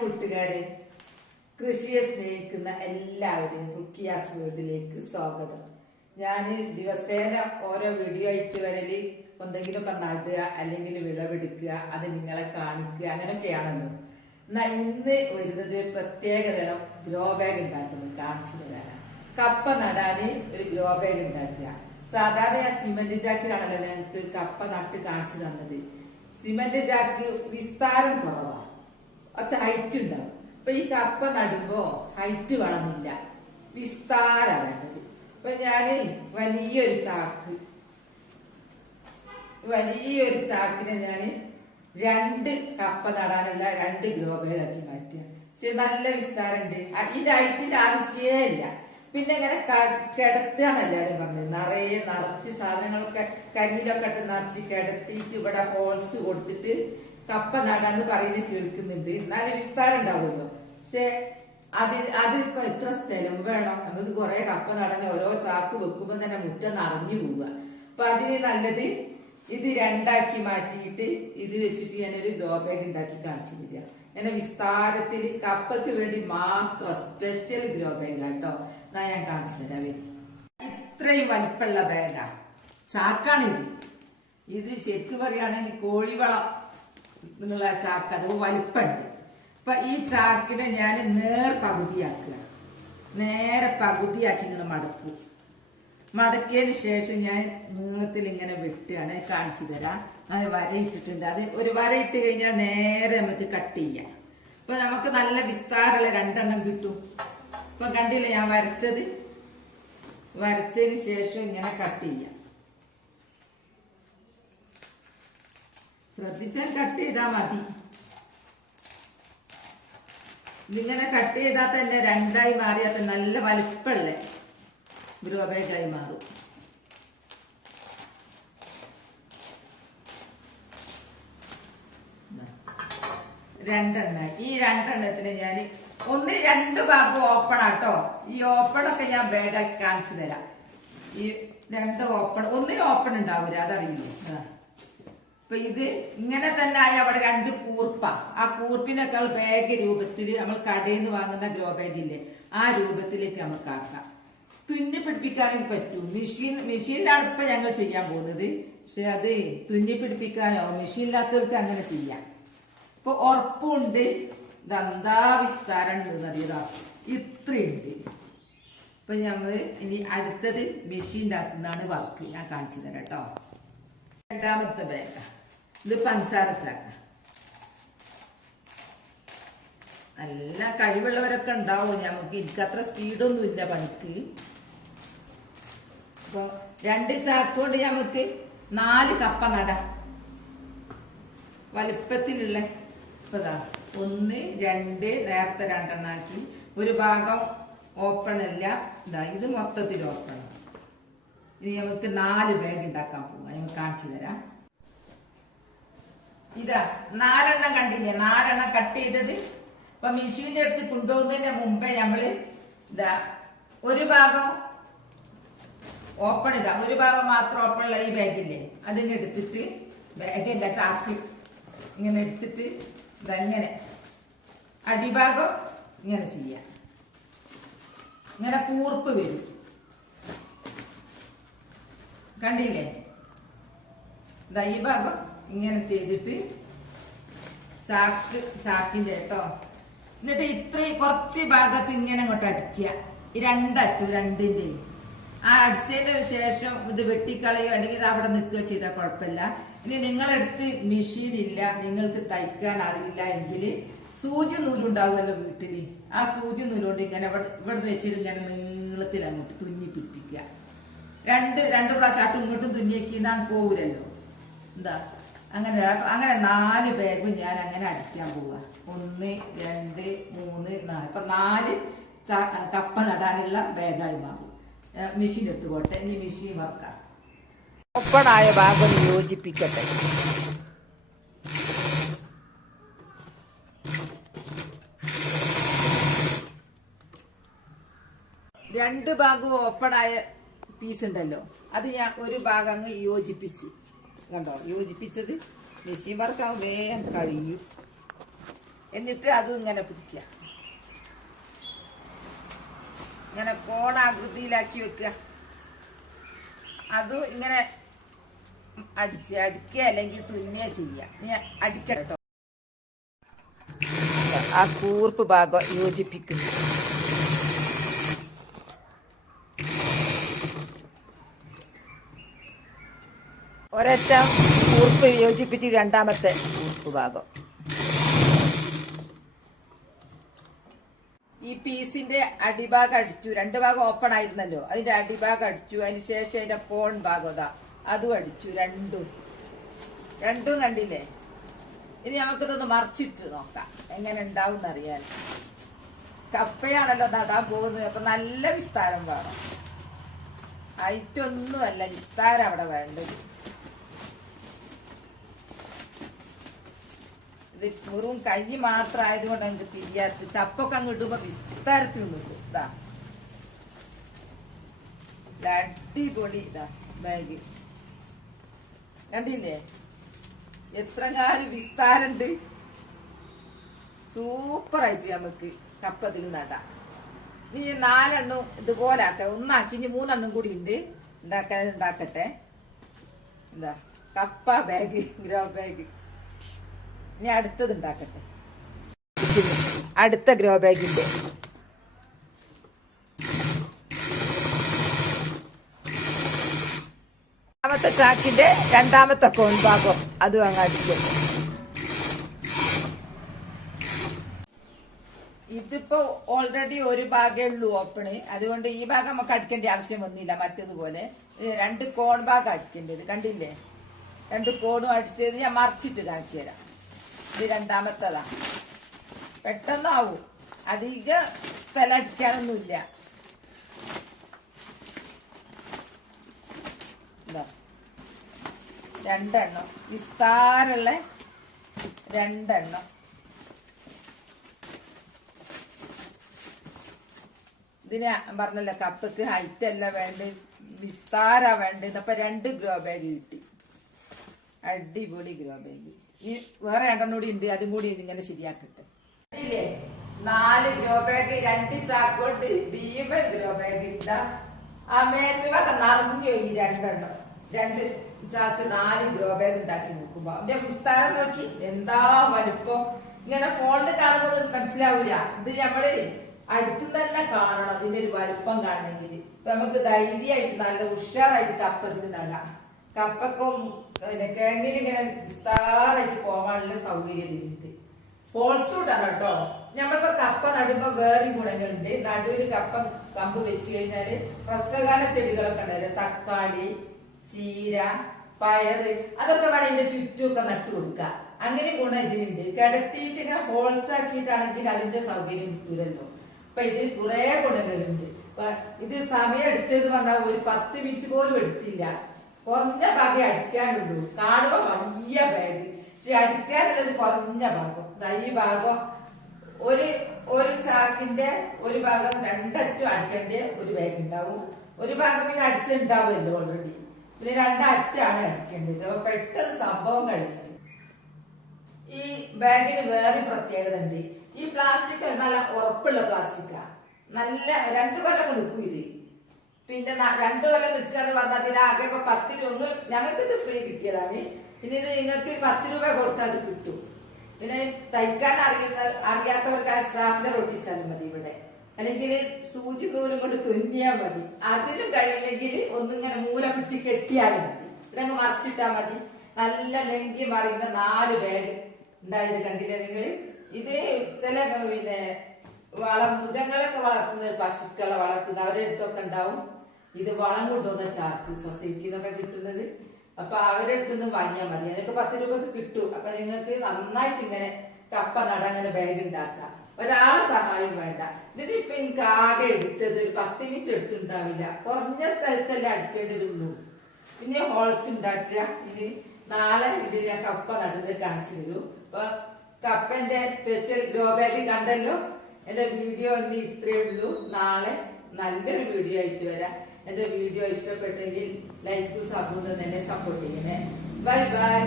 കൂട്ടുകാരെ കൃഷിയെ സ്നേഹിക്കുന്ന എല്ലാവരെയും റുക്കിയാസ് വീട്ടിലേക്ക് സ്വാഗതം. ഞാൻ ദിവസേന ഓരോ വീഡിയോ ആയിട്ട് വരൽ എന്തെങ്കിലുമൊക്കെ നടുക അല്ലെങ്കിൽ വിളവെടുക്കുക അത് നിങ്ങളെ കാണിക്കുക അങ്ങനെയൊക്കെയാണല്ലോ എന്നാ ഇന്ന് വരുന്നത് ഒരു പ്രത്യേക തരം ഗ്രോ ബാഗ് ഉണ്ടാക്കുന്നത് കാണിച്ചു തരാനാണ്. കപ്പ നടാന് ഒരു ഗ്രോ ബാഗ് ഉണ്ടാക്കുക. സാധാരണ ഞാൻ സിമന്റ് ജാക്കിലാണല്ലോ ഞങ്ങൾക്ക് കപ്പ നട്ട് കാണിച്ചു തന്നത്. സിമന്റ് ജാക്ക് വിസ്താരം കുറവാണ് കുറച്ച് ഹൈറ്റ് ഉണ്ടാവും. അപ്പൊ ഈ കപ്പ നടുമ്പോ ഹൈറ്റ് വേണമെന്നില്ല. വിസ്താര വേണ്ടത്. അപ്പൊ ഞാൻ വലിയൊരു ചാക്ക്. വലിയൊരു ചാക്കിനെ ഞാൻ രണ്ട് കപ്പ നടാനുള്ള രണ്ട് ഗ്ലോബലാക്കി മാറ്റുക. പക്ഷെ നല്ല വിസ്താരമുണ്ട്. ഇതിന്റെ ഹൈറ്റിന്റെ ആവശ്യമേ ഇല്ല പിന്നെ ഇങ്ങനെ കിടത്താണ് എല്ലാവരും പറഞ്ഞത്. നിറയെ നിറച്ച് സാധനങ്ങളൊക്കെ കല്ലിലൊക്കെ ഇട്ട് നിറച്ച് കിടത്തിയിട്ട് ഇവിടെ ഹോൾസ് കൊടുത്തിട്ട് കപ്പ നടാന്ന് പറയുന്നത് കേൾക്കുന്നുണ്ട്. എന്നാലും വിസ്താരം ഉണ്ടാവുമല്ലോ പക്ഷെ അതിൽ അതിപ്പോ എത്ര സ്ഥലം വേണം. നമുക്ക് കുറെ കപ്പ നടാൻ ഓരോ ചാക്ക് വെക്കുമ്പോ തന്നെ മുറ്റം നിറഞ്ഞു പോവുക. അപ്പൊ അതിന് നല്ലത് ഇത് രണ്ടാക്കി മാറ്റിയിട്ട് ഇത് വെച്ചിട്ട് ഞാനൊരു ഗ്രോ ബാഗ് ഉണ്ടാക്കി കാണിച്ചു തരിക. എന്നെ വിസ്താരത്തിൽ കപ്പയ്ക്ക് വേണ്ടി മാത്രം സ്പെഷ്യൽ ഗ്രോ ബാഗ് കേട്ടോ എന്നാ ഞാൻ കാണിച്ചു തരാം. ഇത്രയും വലിപ്പമുള്ള ബാഗാ ചാക്കാണിത്. ഇത് ശരിക്കും പറയുകയാണെങ്കിൽ കോഴിവളം. എന്നുള്ള ചാക്ക് അത് വലിപ്പുണ്ട്. അപ്പൊ ഈ ചാക്കിനെ ഞാൻ നേർ പകുതിയാക്കുക. നേരെ പകുതിയാക്കി ഇങ്ങനെ മടക്കും. മടക്കിയതിന് ശേഷം ഞാൻ നീളത്തിൽ ഇങ്ങനെ വെട്ടുകയാണ് കാണിച്ചു തരാം. അത് വരയിട്ടിട്ടുണ്ട്. അത് ഒരു വരയിട്ട് കഴിഞ്ഞാൽ നേരെ നമുക്ക് കട്ട് ചെയ്യാം. അപ്പൊ നമുക്ക് നല്ല വിസ്താരമുള്ള രണ്ടെണ്ണം കിട്ടും. ഇപ്പൊ കണ്ടില്ല ഞാൻ വരച്ചത്? വരച്ചതിന് ശേഷം ഇങ്ങനെ കട്ട് ചെയ്യാം. ശ്രദ്ധിച്ചാൽ കട്ട് ചെയ്താൽ മതി. ഇതിങ്ങനെ കട്ട് ചെയ്താൽ തന്നെ രണ്ടായി മാറിയാൽ തന്നെ നല്ല വലുപ്പമല്ലേ ഗ്രോ മാറും. രണ്ടെണ്ണ ഈ രണ്ടെണ്ണത്തിന് ഞാൻ ഒന്ന് രണ്ട് ഭാഗം ഓപ്പൺ ആട്ടോ. ഈ ഓപ്പൺ ഒക്കെ ഞാൻ ബാഗാക്കി കാണിച്ചു തരാം. ഈ രണ്ട് ഓപ്പൺ ഒന്നിന് ഓപ്പൺ ഉണ്ടാവൂല അതറിയില്ലേ. അപ്പൊ ഇത് ഇങ്ങനെ തന്നെ ആയി അവിടെ രണ്ട് കൂർപ്പ. ആ കൂർപ്പിനേക്കാൾ ബാഗ് രൂപത്തിൽ നമ്മൾ കടയിൽ നിന്ന് വാങ്ങുന്ന ഗ്രോ ബാഗില്ലേ ആ രൂപത്തിലേക്ക് നമുക്ക് ആക്കാം തുന്നി പിടിപ്പിക്കാനും പറ്റും. മെഷീൻ മെഷീനിലാണ് ഇപ്പൊ ഞങ്ങൾ ചെയ്യാൻ പോകുന്നത്. പക്ഷെ അത് തുന്നി പിടിപ്പിക്കാനോ മെഷീനില്ലാത്തവർക്ക് അങ്ങനെ ചെയ്യാം. ഇപ്പൊ ഉറപ്പുണ്ട്. ദന്താ വിസ്താരം ഉണ്ട് അറിയതാ ഇത്രയുണ്ട്. ഇപ്പൊ ഞമ്മൾ ഇനി അടുത്തത് മെഷീൻ ഉണ്ടാക്കുന്നതാണ് വർക്ക് ഞാൻ കാണിച്ചു തരാം കേട്ടോ. രണ്ടാമത്തെ ബാഗ ഇത് പഞ്ചസാര നല്ല കഴിവുള്ളവരൊക്കെ ഉണ്ടാവും. നമുക്ക് എനിക്ക് അത്ര സ്പീഡൊന്നും ഇല്ല പണിക്ക്. അപ്പൊ രണ്ട് ഞമ്മക്ക് നമുക്ക് നാല് കപ്പ നടാം. വലിപ്പത്തിലുള്ള ഇപ്പതാ ഒന്ന് രണ്ട് നേരത്തെ രണ്ടെണ്ണാക്കി. ഒരു ഭാഗം ഓപ്പൺ അല്ല. ഇതാ ഇത് മൊത്തത്തിൽ ഓപ്പൺ ഇനി നമുക്ക് നാല് ബാഗ് ഉണ്ടാക്കാൻ പോവാം. നമുക്ക് കാണിച്ചു തരാം. ഇതാ നാലെണ്ണം കണ്ടില്ലേ? നാലെണ്ണം കട്ട് ചെയ്തത്. ഇപ്പൊ മെഷീന്റെ അടുത്ത് കൊണ്ടുപോകുന്നതിന്റെ മുമ്പേ നമ്മൾ ഇതാ ഒരു ഭാഗം ഓപ്പൺ ഇതാ ഒരു ഭാഗം മാത്രം ഓപ്പൺ ഉള്ള ഈ ബാഗില്ലേ അതിനെ എടുത്തിട്ട് ബാഗല്ല ചാക്ക്. ഇങ്ങനെ എടുത്തിട്ട് ഇതങ്ങനെ അടിഭാഗം ഇങ്ങനെ ചെയ്യാം. ഇങ്ങനെ കൂർപ്പ് വരും. കണ്ടില്ലേ? ദാ ഈ ഭാഗം ഇങ്ങനെ ചെയ്തിട്ട് ചാക്ക് ചാക്കിന്റെ കേട്ടോ. എന്നിട്ട് ഇത്രയും കുറച്ച് ഭാഗത്ത് ഇങ്ങനെ അങ്ങോട്ട് അടിക്കുക. ഈ രണ്ടറ്റും രണ്ടിന്റെ ആ അടിച്ചതിന് ശേഷം ഇത് വെട്ടിക്കളയോ അല്ലെങ്കിൽ ഇത് അവിടെ നിൽക്കുകയോ ചെയ്താൽ കുഴപ്പമില്ല. ഇനി നിങ്ങളെടുത്ത് മെഷീൻ ഇല്ല നിങ്ങൾക്ക് തയ്ക്കാൻ അറിയില്ല എങ്കിൽ സൂചി നൂലുണ്ടാവുമല്ലോ വീട്ടിൽ. ആ സൂചി നൂലുകൊണ്ട് ഇങ്ങനെ ഇവിടെ വെച്ചിട്ട് ഇങ്ങനെ നീളത്തിൽ അങ്ങോട്ട് തുന്നി പിടിപ്പിക്കുക. രണ്ട് രണ്ട് പ്രാവശ്യം അട്ടും ഇങ്ങോട്ടും തുന്നിയേക്ക് നാം പോവില്ലല്ലോ. എന്താ? അങ്ങനെ അങ്ങനെ നാല് ബാഗും ഞാൻ അങ്ങനെ അടിക്കാൻ പോവുക ഒന്ന് രണ്ട് മൂന്ന് നാല്. അപ്പൊ നാല് കപ്പ നടാനുള്ള ബാഗായി മാറും. മെഷീൻ എടുത്തു പോട്ടെ. ഇനി മെഷീൻ വർക്കാം ഒപ്പണായ ഭാഗം യോജിപ്പിക്കട്ടെ. രണ്ട് ഭാഗവും ഓപ്പണായ പീസ് ഉണ്ടല്ലോ. അത് ഞാൻ ഒരു ഭാഗം അങ്ങ് യോജിപ്പിച്ച് കണ്ടോ? യോജിപ്പിച്ചത് മെഷീൻ വർക്കാൻ വേഗം കഴിയും. എന്നിട്ട് അതും ഇങ്ങനെ പിടിക്കുക. ഇങ്ങനെ കോണാകൃതിയിലാക്കി വെക്കുക. അതും ഇങ്ങനെ അടിച്ച് അടിക്കുക അല്ലെങ്കിൽ തുന്നുക ചെയ്യുക. നീ അടിക്കട്ടോ ആ കൂർപ്പ് ഭാഗം യോജിപ്പിക്കുന്നു. ഒരൊറ്റ കൂർപ്പ് യോജിപ്പിച്ച് രണ്ടാമത്തെ കൂർപ്പ് ഭാഗം. ഈ പീസിന്റെ അടിഭാഗം അടിച്ചു. രണ്ട് ഭാഗം ഓപ്പൺ ആയിരുന്നല്ലോ. അതിന്റെ അടിഭാഗം അടിച്ചു. അതിന് ശേഷം അതിന്റെ പോൺ ഭാഗം അതാ. അതും അടിച്ചു. രണ്ടും. രണ്ടും കണ്ടില്ലേ? ഇനി നമുക്കിതൊന്ന് മറിച്ചിട്ട് നോക്കാം. എങ്ങനെ ഉണ്ടാവും എന്നറിയാൻ. കപ്പയാണല്ലോ നടാൻ പോകുന്നത്. അപ്പൊ നല്ല വിസ്താരം വേണം. ഹൈറ്റൊന്നുമല്ല വിസ്താരം അവിടെ വേണ്ടത്. വെറും കഞ്ഞി മാത്രം ആയതുകൊണ്ട് എനിക്ക് തിരിയാത്ത ചപ്പൊക്കെ അങ്ങ് ഇടുമ്പോ വിസ്താരത്തിൽ നിൽക്കും ഇതാ. അടിപൊളി ഇതാ ബാഗ് കണ്ടില്ലേ? എത്ര കാലം വിസ്താരണ്ട്. സൂപ്പർ സൂപ്പറായിട്ട് നമുക്ക് കപ്പത്തിൽ നടാം. ഇനി നാലെണ്ണം ഇതുപോലെ ആട്ടെ. ഒന്നാക്കി ഇനി മൂന്നെണ്ണം കൂടി ഉണ്ട്. ഉണ്ടാക്കാൻ ഉണ്ടാക്കട്ടെ. എന്താ കപ്പ ബാഗ് ഗ്രോ ബാഗ് ഇനി അടുത്തത് ഉണ്ടാക്കട്ടെ. അടുത്ത ഗ്രോ ബാഗിന്റെ. രണ്ടാമത്തെ ചാക്കിന്റെ രണ്ടാമത്തെ കോൺഭാഗം അതും അങ്ങ് അടിക്കും ഇതിപ്പോ ഓൾറെഡി ഒരു ഭാഗേ ഉള്ളൂ ഓപ്പണ് അതുകൊണ്ട് ഈ ഭാഗം നമുക്ക് അടിക്കേണ്ട ആവശ്യം വന്നില്ല. മറ്റേതുപോലെ. രണ്ട് കോൺ ഭാഗം അടിക്കേണ്ടത്. കണ്ടില്ലേ? രണ്ട് കോണും അടിച്ചത് ഞാൻ മറിച്ചിട്ട് കാണിച്ചു തരാം. ഇത് രണ്ടാമത്തതാ. പെട്ടെന്നാവും. അധിക സ്ഥലം അടിക്കാനൊന്നുമില്ല. രണ്ടെണ്ണം. വിസ്താരമുള്ള രണ്ടെണ്ണം. ഇതിന് പറഞ്ഞല്ലോ കപ്പക്ക് ഹൈറ്റ് അല്ല വേണ്ട വിസ്താര വേണ്ടത്. അപ്പൊ രണ്ട് ഗ്രോ ബാഗ് കിട്ടി. അടിപൊളി ഗ്രോ ബാഗ്. ഈ വേറെ രണ്ടെണ്ണം കൂടി ഉണ്ട് അതും കൂടി ഇങ്ങനെ ശരിയാക്കട്ടെ. ഇല്ലേ? നാല് ഗ്രോ ബാഗ് രണ്ട് ചാക്കോട്ട് ഭീമൻ ഗ്രോ ബാഗ് ആ മേശവൊക്കെ നിറഞ്ഞു ഈ രണ്ടെണ്ണം. രണ്ട് ചാക്ക് നാല് ഗ്രോ ബാഗ് ഉണ്ടാക്കി നോക്കുമ്പോ. എന്റെ വിസ്താരം നോക്കി. എന്താ വലുപ്പം? ഇങ്ങനെ ഫോണിൽ കാണുമ്പോൾ മനസ്സിലാവൂല. ഇത് നമ്മൾ അടുത്ത് തന്നെ കാണണം ഇതിന്റെ ഒരു വലുപ്പം കാണണമെങ്കിൽ നമുക്ക് ധൈര്യമായിട്ട് നല്ല ഉഷാറായിട്ട് കപ്പത്തിന് നടാം. കപ്പക്കും പിന്നെ കിഴങ്ങിൽ ഇങ്ങനെ വിസ്താറായിട്ട് പോകാനുള്ള സൗകര്യം ഇതിലുണ്ട് പോൾസും ഇടണം കേട്ടോ. കപ്പ നടുമ്പോ വേറെ ഗുണങ്ങളുണ്ട്. നടുവിൽ കപ്പ കമ്പ് വെച്ച് കഴിഞ്ഞാൽ പ്രശ്നകാല ചെടികളൊക്കെ ഉണ്ടാവില്ല? തക്കാളി ചീര പയറ് അതൊക്കെ വേണം ഇതിന്റെ ചുറ്റുമൊക്കെ നട്ടു കൊടുക്കുക. അങ്ങനെ ഗുണം ഇതിനുണ്ട് കിടത്തിയിട്ട് ഇങ്ങനെ ഹോൾസ് ആക്കിയിട്ടാണെങ്കിൽ അതിന്റെ സൗകര്യം കിട്ടൂലല്ലോ. അപ്പൊ ഇതിൽ കുറെ ഗുണങ്ങളുണ്ട്. ഇത് സമയം എടുത്തത് പറഞ്ഞാൽ ഒരു പത്ത് മിനിറ്റ് പോലും എടുത്തില്ല. കുറഞ്ഞ ഭാഗം അടിക്കാനുള്ളൂ. കാണുമ്പോ വലിയ ബാഗ് പക്ഷെ അടിക്കാനുള്ളത് കുറഞ്ഞ ഭാഗം. ഈ ഭാഗം ഒരു ഒരു ചാക്കിന്റെ ഒരു ഭാഗം രണ്ടറ്റും അടിക്കേണ്ട ഒരു ബാഗ് ഉണ്ടാവും. ഒരു ഭാഗം പിന്നെ അടിച്ചിട്ടുണ്ടാവുമല്ലോ ഓൾറെഡി പിന്നെ രണ്ടറ്റാണ് അടിക്കേണ്ടത്. അപ്പൊ പെട്ടെന്ന് സംഭവം കഴിക്കും ഈ ബാഗിന് വേറെ പ്രത്യേകത ഉണ്ട്. ഈ പ്ലാസ്റ്റിക് നല്ല ഉറപ്പുള്ള പ്ലാസ്റ്റിക്കാ നല്ല രണ്ടു കൊല്ലം നിൽക്കും ഇത്. പിന്നെ രണ്ടു കൊല്ലം നിൽക്കുക എന്ന് പറഞ്ഞാൽ അതിന് ആകെ ഇപ്പൊ പത്ത് രൂപ ഞങ്ങൾക്ക് ഇത് ഫ്രീ കിട്ടിയതാണ്. പിന്നെ ഇത് നിങ്ങൾക്ക് പത്ത് രൂപ കൊടുത്താൽ അത് കിട്ടും. പിന്നെ തയ്ക്കാൻ അറിയുന്ന അറിയാത്തവർക്ക് ആ സ്റ്റാപ്ലർ ഒട്ടിച്ചാലും മതി ഇവിടെ. അല്ലെങ്കിൽ സൂചി നൂലും കൊണ്ട് തുന്നിയാൽ മതി. അതിനും കഴിയില്ലെങ്കിൽ ഒന്നിങ്ങനെ മൂല പിടിച്ച് കെട്ടിയാലും മതി. ഇവിടെ അങ്ങ് മറിച്ചിട്ടാ മതി. നല്ല ലെങ്കി മറിയുന്ന നാല് ബാഗ് ഉണ്ടായത് കണ്ടില്ല നിങ്ങൾ? ഇത് ചില പിന്നെ വള മൃഗങ്ങളൊക്കെ വളർത്തുന്ന പശുക്കളെ വളർത്തുന്ന അവരുടെ അടുത്തൊക്കെ ഉണ്ടാവും. ഇത് വളം കൊണ്ടുവന്ന ചാക്ക് സൊസൈറ്റിയിൽ നിന്നൊക്കെ കിട്ടുന്നത്. അപ്പൊ അവരുടെ അടുത്ത് നിന്ന് വാങ്ങിയാൽ മതി. അതിനൊക്കെ പത്ത് രൂപക്ക് കിട്ടും. അപ്പൊ നിങ്ങൾക്ക് നന്നായിട്ട് ഇങ്ങനെ കപ്പ നടങ്ങനെ ബാഗ് ഉണ്ടാക്കാം ഒരാളെ സഹായം വേണ്ട. ഇതിപ്പോ എനിക്ക് ആകെ എടുത്തത് പത്ത് മിനിറ്റ് എടുത്തിട്ടുണ്ടാവില്ല. കുറഞ്ഞ സ്ഥലത്തല്ലേ അടുക്കേണ്ടതുള്ളൂ. പിന്നെ ഹോൾസ് ഉണ്ടാക്കുക ഇനി നാളെ ഇത് ഞാൻ കപ്പ നടുന്നത് കാണിച്ചു തരൂ. അപ്പൊ കപ്പന്റെ സ്പെഷ്യൽ ഗ്രോ ബാഗ് കണ്ടല്ലോ? എന്റെ വീഡിയോ ഇന്ന് ഇത്രയേ ഉള്ളൂ. നാളെ നല്ലൊരു വീഡിയോ ആയിട്ട് വരാം. എന്റെ വീഡിയോ ഇഷ്ടപ്പെട്ടെങ്കിൽ ലൈക്കും സബും തന്നെ സപ്പോർട്ട് ചെയ്യണേ. Bye bye